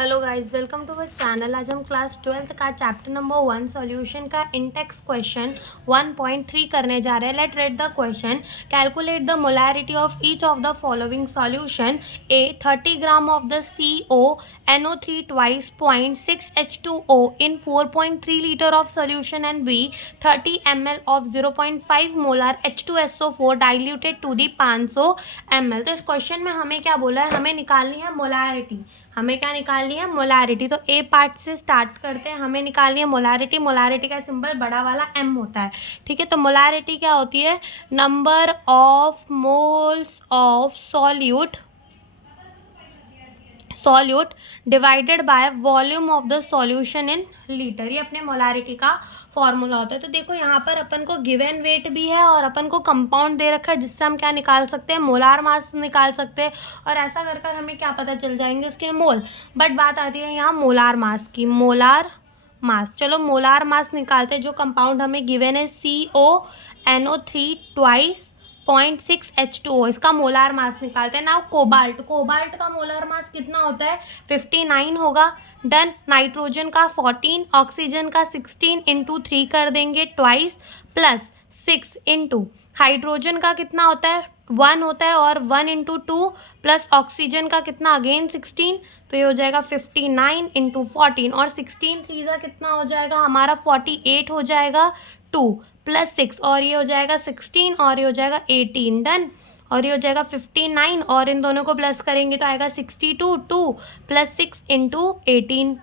Hello guys, welcome to our channel. आज हम class 12th का चैप्टर नंबर 1 सॉल्यूशन का इंटेक्स क्वेश्चन 1.3 करने जा रहे हैं। Let read the question. Calculate the molarity of each of the following solution. A 30 gram of the CONO3 twice 0.6 H2O in 4.3 liter of solution, and B 30 ml of 0.5 molar H2SO4 diluted to the 500 ml। तो इस question में हमें क्या बोला है, हमें निकालनी है मोलारिटी। हमें क्या निकालनी है? मोलारिटी। तो ए पार्ट से स्टार्ट करते हैं। हमें निकालनी है मोलारिटी। मोलारिटी का सिंबल बड़ा वाला एम होता है, ठीक है। तो मोलारिटी क्या होती है? Number of moles of solute divided by volume of the solution in litre. ये अपने मोलारिटी का फॉर्मूला होता है। तो देखो यहाँ पर अपन को गिवन वेट भी है और अपन को कंपाउंड दे रखा है, जिससे हम क्या निकाल सकते हैं? मोलार मास निकाल सकते हैं। और ऐसा कर कर हमें क्या पता चल जाएंगे? उसके मोल। बट बात आती है यहाँ मोलार मास की। मोलार मास, चलो मोलार मास निकालते हैं। जो कंपाउंड हमें गिवन है CONO3 ट्वाइस 0.6 H2O, इसका मोलार मास निकालते हैं। नाउ कोबाल्ट का मोलार मास कितना होता है? 59 होगा। डन। नाइट्रोजन का 14, ऑक्सीजन का 16 इंटू 3 कर देंगे ट्वाइस प्लस 6 इंटू हाइड्रोजन का कितना होता है? 1 होता है, और 1 इंटू 2 प्लस ऑक्सीजन का कितना? अगेन 16। तो ये हो जाएगा 59 इंटू 14, और 16 3 का कितना हो जाएगा हमारा? 48 हो जाएगा। 2 प्लस 6, और ये हो जाएगा 16, और ये हो जाएगा 18। डन। और ये हो जाएगा 59, और इन दोनों को प्लस करेंगे तो आएगा 62। 2 प्लस 6 इंटू 18।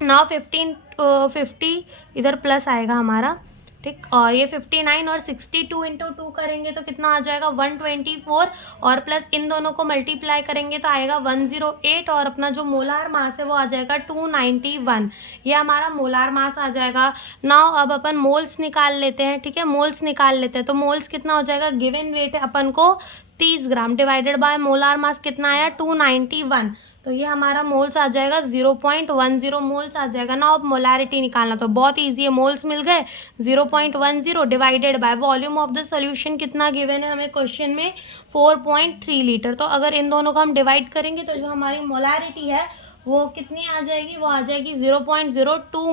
नाउ 50 इधर प्लस आएगा हमारा, ठीक। और ये 59 और 62 इंटू 2 करेंगे तो कितना आ जाएगा? 124, और प्लस इन दोनों को मल्टीप्लाई करेंगे तो आएगा 108, और अपना जो मोलार मास है वो आ जाएगा 291। ये हमारा मोलार मास आ जाएगा। नाउ अब अपन मोल्स निकाल लेते हैं, ठीक है। मोल्स निकाल लेते हैं। तो मोल्स कितना हो जाएगा? गिवन वेट है अपन को 30 ग्राम, डिवाइडेड बाय मोलार मास कितना आया? 291। तो ये हमारा मोल्स आ जाएगा 0.10 मोल्स आ जाएगा ना। अब मोलारिटी निकालना तो बहुत ईजी है। मोल्स मिल गए, 0.10 divided by volume of the solution कितना गिवन है हमें क्वेश्चन में? 4.3 लीटर। तो अगर इन दोनों को हम डिवाइड करेंगे तो जो हमारी मोलारिटी है वो कितनी आ जाएगी? वो आ जाएगी 0.02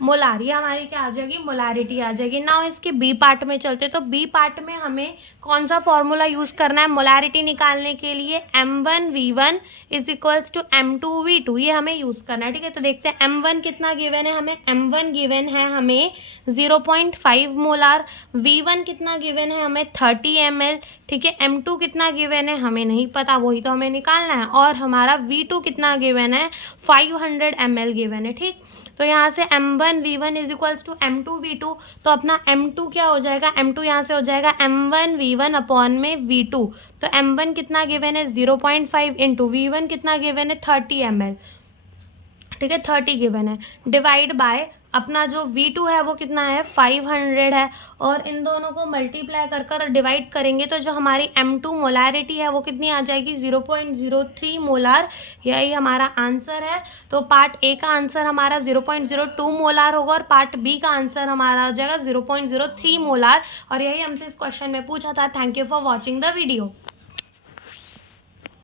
मोलार। ये हमारी क्या आ जाएगी? मोलारिटी आ जाएगी। नाउ इसके बी पार्ट में चलते। तो बी पार्ट में हमें कौन सा फॉर्मूला यूज़ करना है मोलारिटी निकालने के लिए? M1V1 is equals to M2V2, ये हमें यूज़ करना है, ठीक है। तो देखते हैं M1 कितना गिवन है हमें। M1 गिवन है हमें 0.5 मोलार। V1 कितना गिवन है हमें? 30 ml, ठीक है। M2 कितना गिवन है हमें नहीं पता, वही तो हमें निकालना है। और हमारा V2 कितना गिवन है? 500 ml गिवन है, ठीक। तो यहाँ से M1V1 is equals to M2V2। तो अपना M2 क्या हो जाएगा? M2 यहाँ से हो जाएगा M1V1 अपॉन में V2। तो M1 कितना गिवन है? 0.5 इंटू V1 कितना गिवन है? 30 ml, ठीक है। 30 गिवन है, डिवाइड बाय अपना जो V2 है वो कितना है? 500 है। और इन दोनों को मल्टीप्लाई कर कर डिवाइड करेंगे तो जो हमारी M2 मोलारिटी है वो कितनी आ जाएगी? 0.03 मोलार। यही हमारा आंसर है। तो पार्ट ए का आंसर हमारा 0.02 मोलार होगा, और पार्ट बी का आंसर हमारा हो जाएगा 0.03 मोलार। और यही हमसे इस क्वेश्चन में पूछा था। Thank you for watching the video.